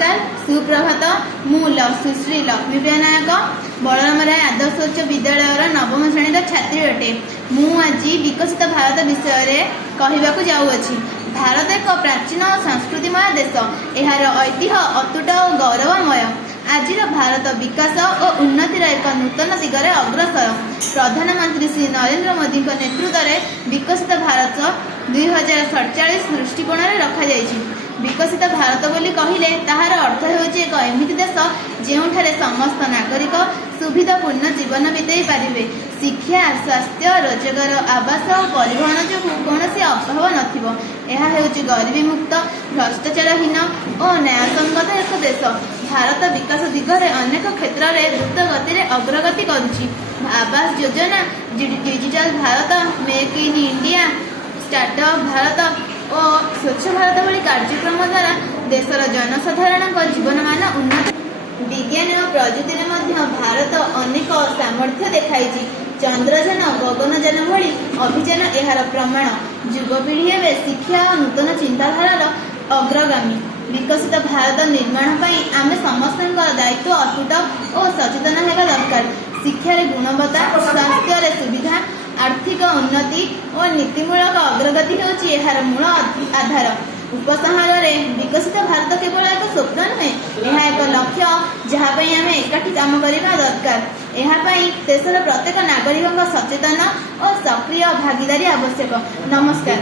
नमस्कार सुप्रभात मु सुश्री लक्ष्मीप्रिया नायक बलराम राय आदर्श उच्च विद्यालय नवम श्रेणी छात्री अटे। मु आज विकसित भारत विषय कहवाक जाऊँगी। भारत एक प्राचीन और संस्कृतिमय देश। यार ऐतिह्य अतुट और गौरवमय। आज भारत विकास और उन्नतिर एक नूतन दिगरे अग्रसर। प्रधानमंत्री श्री नरेंद्र मोदी नेतृत्व में विकसित भारत 2047 दृष्टिकोण में रखा। विकसित भारत बोली कहले ताहार अर्थ होची एक एमिति देश जेउठारे समस्त नागरिक सुविधापूर्ण जीवन बिताई पारिबे। शिक्षा स्वास्थ्य रोजगार आवास और परिवहन जो कौन अभाव नथिबो। यह हेउची गरीबी मुक्त भ्रष्टाचारहीन और न्यायसंगत एक देश। भारत विकास दिगरे अनेक क्षेत्र में द्रुत गति में अग्रगति करुछि। Awas Yojana digital Bharat make in India startup Bharat और स्वच्छ भारत भली कार्यक्रम द्वारा देशर जनसाधारण जीवनमान उन्नत। विज्ञान और प्रजुति भारत अनेक सामर्थ्य देखाई। चंद्रयान गगनयान भली अभियान यार प्रमाण। युवपीढ़ी एवं शिक्षा और नूतन चिंताधारार अग्रगामी। विकसित भारत निर्माण पर आम समस्त दायित्व अतुट और सचेतन होगा दरकार। शिक्षार गुणवत्ता स्वास्थ्य सुविधा आर्थिक उन्नति और नीतिमूलक अग्रगति होची यार मूल आधार। उपसंहार विकसित भारत केवल एक स्वप्न नुहे, यह एक लक्ष्य जहाँपाई आम एकाठी काम करने दरकार। यापाई देशर प्रत्येक नागरिक सचेतन और सक्रिय भागीदारी आवश्यक। नमस्कार।